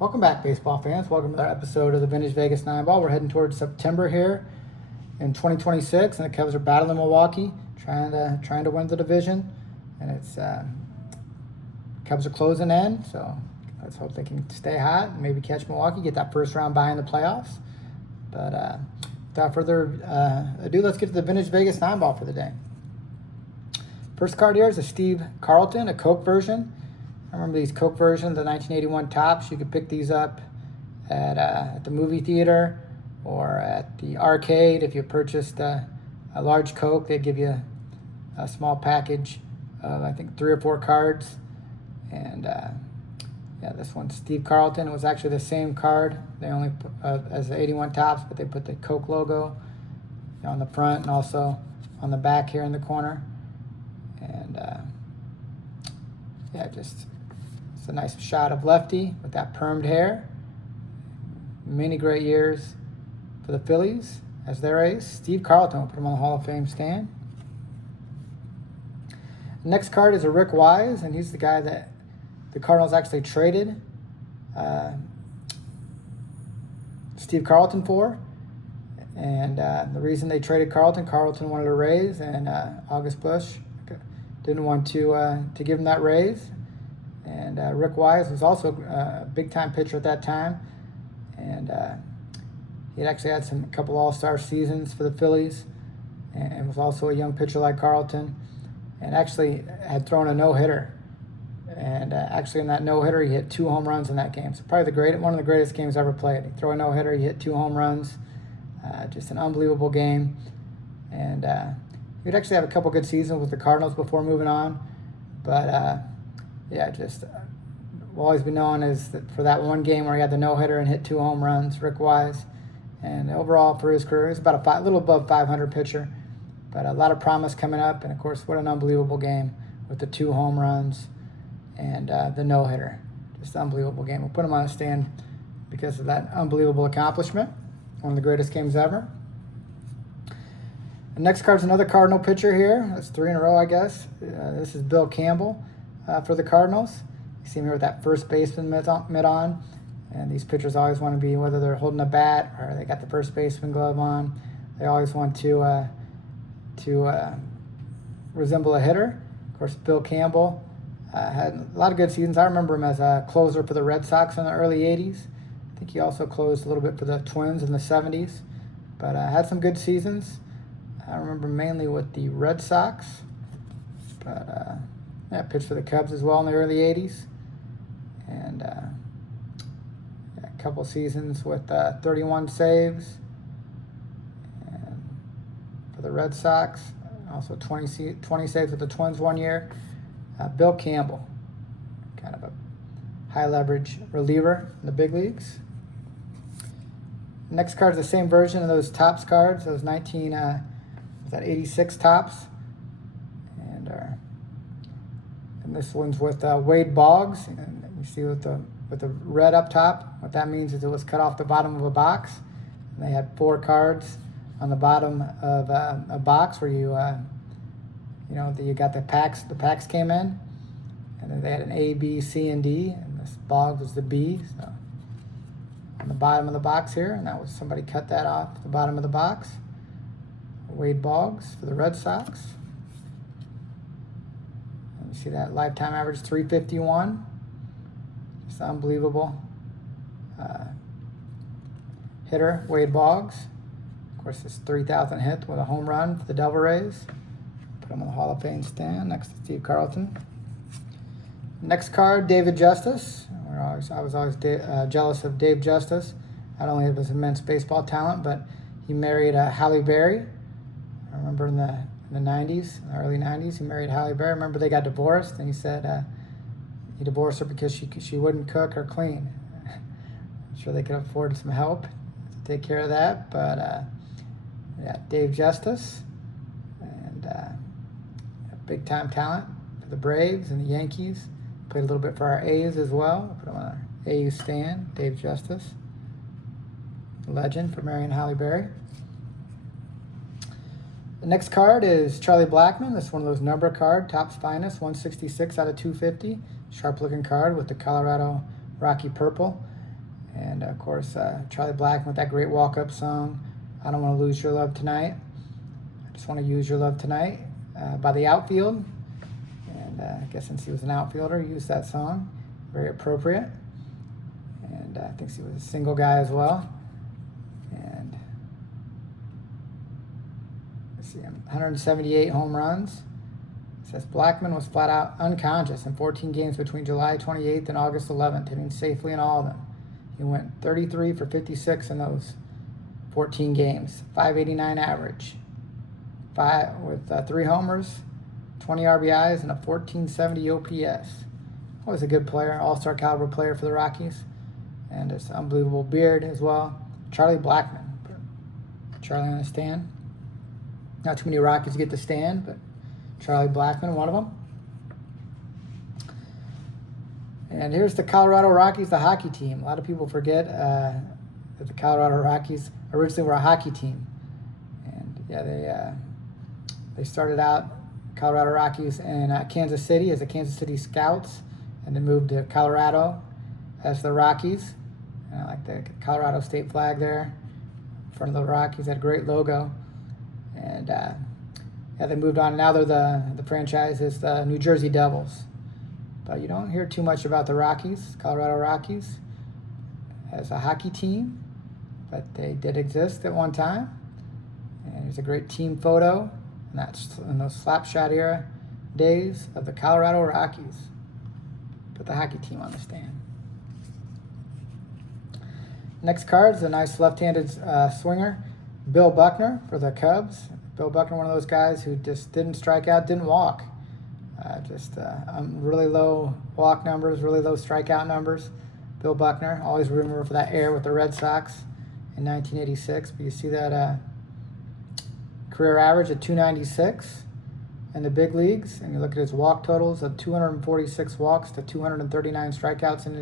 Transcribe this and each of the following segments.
Welcome back, baseball fans. Welcome to our episode of the Vintage Vegas 9 Ball. We're heading towards September here in 2026, and the Cubs are battling Milwaukee, trying to win the division. And it's Cubs are closing in, so let's hope they can stay hot and maybe catch Milwaukee, get that first round bye in the playoffs. But without further ado, let's get to the Vintage Vegas 9 Ball for the day. First card here is a Steve Carlton, a Coke version. I remember these Coke versions, the 1981 tops. You could pick these up at the movie theater or at the arcade. If you purchased a large Coke, they'd give you a small package of, I think, 3 or 4 cards. And yeah, this one's Steve Carlton. It was actually the same card. They only as the 81 tops, but they put the Coke logo on the front and also on the back here in the corner. And yeah, just it's a nice shot of Lefty with that permed hair. Many great years for the Phillies as their ace. Steve Carlton will put him on the Hall of Fame stand. The next card is a Rick Wise, and he's the guy that the Cardinals actually traded Steve Carlton for. And the reason they traded Carlton wanted a raise, and August Busch didn't want to give him that raise. And Rick Wise was also a big-time pitcher at that time. And he had actually had a couple all-star seasons for the Phillies, and was also a young pitcher like Carlton, and actually had thrown a no-hitter. And actually in that no-hitter, he hit 2 home runs in that game. So probably one of the greatest games ever played. He threw a no-hitter, he hit 2 home runs. Just an unbelievable game. And he would actually have a couple good seasons with the Cardinals before moving on. But yeah, just will always be known as for that one game where he had the no-hitter and hit 2 home runs, Rick Wise. And overall for his career, he's about a little above 500 pitcher. But a lot of promise coming up. And, of course, what an unbelievable game with the 2 home runs and the no-hitter. Just an unbelievable game. We'll put him on a stand because of that unbelievable accomplishment. One of the greatest games ever. The next card's another Cardinal pitcher here. That's 3 in a row, I guess. This is Bill Campbell for the Cardinals. You see him here with that first baseman mitt on. And these pitchers always want to be, whether they're holding a bat or they got the first baseman glove on, they always want to resemble a hitter. Of course, Bill Campbell had a lot of good seasons. I remember him as a closer for the Red Sox in the early 80s. I think he also closed a little bit for the Twins in the 70s. But had some good seasons. I remember mainly with the Red Sox. But yeah, pitched for the Cubs as well in the early 80s. And yeah, a couple seasons with 31 saves. And for the Red Sox, also 20 saves with the Twins one year. Bill Campbell, kind of a high leverage reliever in the big leagues. Next card is the same version of those tops cards, those 86 tops. And this one's with Wade Boggs. And you see with the red up top, what that means is it was cut off the bottom of a box. And they had 4 cards on the bottom of a box where you got the packs. The packs came in, and then they had an A, B, C, and D, and this Boggs was the B. So on the bottom of the box here, and that was somebody cut that off the bottom of the box. Wade Boggs for the Red Sox. And you see that lifetime average 351. Just unbelievable hitter, Wade Boggs. Of course, it's 3,000 hit with a home run for the Devil Rays. Put him on the Hall of Fame stand next to Steve Carlton. Next card, David Justice. I was always jealous of Dave Justice, not only of his immense baseball talent, but he married Halle Berry. I remember in the 90s, in the early 90s, he married Halle Berry. I remember they got divorced, and he said he divorced her because she wouldn't cook or clean. I'm sure they could afford some help to take care of that, but yeah, Dave Justice, and big-time talent for the Braves and the Yankees. Played a little bit for our A's as well. Put him on our A's stand, Dave Justice. Legend for marrying Halle Berry. The next card is Charlie Blackmon. This is one of those number card, Topps Finest, 166 out of 250. Sharp-looking card with the Colorado Rocky Purple. And, of course, Charlie Blackmon with that great walk-up song, I Don't Want to Lose Your Love Tonight. I Just Want to Use Your Love Tonight, by the Outfield. And I guess since he was an outfielder, he used that song. Very appropriate. And I think he was a single guy as well. And let's see, 178 home runs. It says Blackmon was flat out unconscious in 14 games between July 28th and August 11th, hitting safely in all of them. He went 33 for 56 in those 14 games, 589 average, with 3 homers, 20 RBIs, and a 1470 OPS. Always a good player, all-star caliber player for the Rockies. And it's an unbelievable beard as well. Charlie Blackmon. Charlie on the stand. Not too many Rockies get to stand, but Charlie Blackmon, one of them. And here's the Colorado Rockies, the hockey team. A lot of people forget that the Colorado Rockies originally were a hockey team. And yeah, they started out, Colorado Rockies, in Kansas City as the Kansas City Scouts, and then moved to Colorado as the Rockies. And I like the Colorado state flag there in front of the Rockies. Had a great logo. And yeah, they moved on. Now they're the franchise is the New Jersey Devils. But you don't hear too much about the Rockies, Colorado Rockies, as a hockey team. But they did exist at one time. And here's a great team photo. And that's in those slapshot era days of the Colorado Rockies. Put the hockey team on the stand. Next card is a nice left-handed swinger, Bill Buckner for the Cubs. Bill Buckner, one of those guys who just didn't strike out, didn't walk. Really low walk numbers, really low strikeout numbers. Bill Buckner, always remember for that air with the Red Sox in 1986. But you see that career average of 296 in the big leagues, and you look at his walk totals of 246 walks to 239 strikeouts in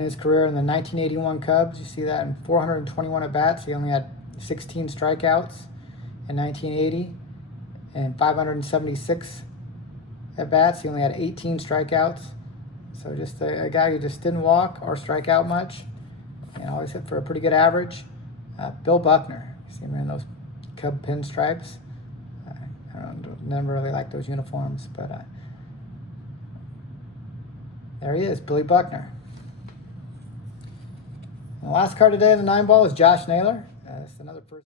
his career. In the 1981 Cubs, you see that in 421 at-bats. He only had 16 strikeouts in 1980, and 576 at-bats. He only had 18 strikeouts. So just a guy who just didn't walk or strike out much, and always hit for a pretty good average. Bill Buckner. You see him in those Cub pinstripes. I never really liked those uniforms, but there he is, Billy Buckner. And the last card today in the 9 ball is Josh Naylor. It's another first.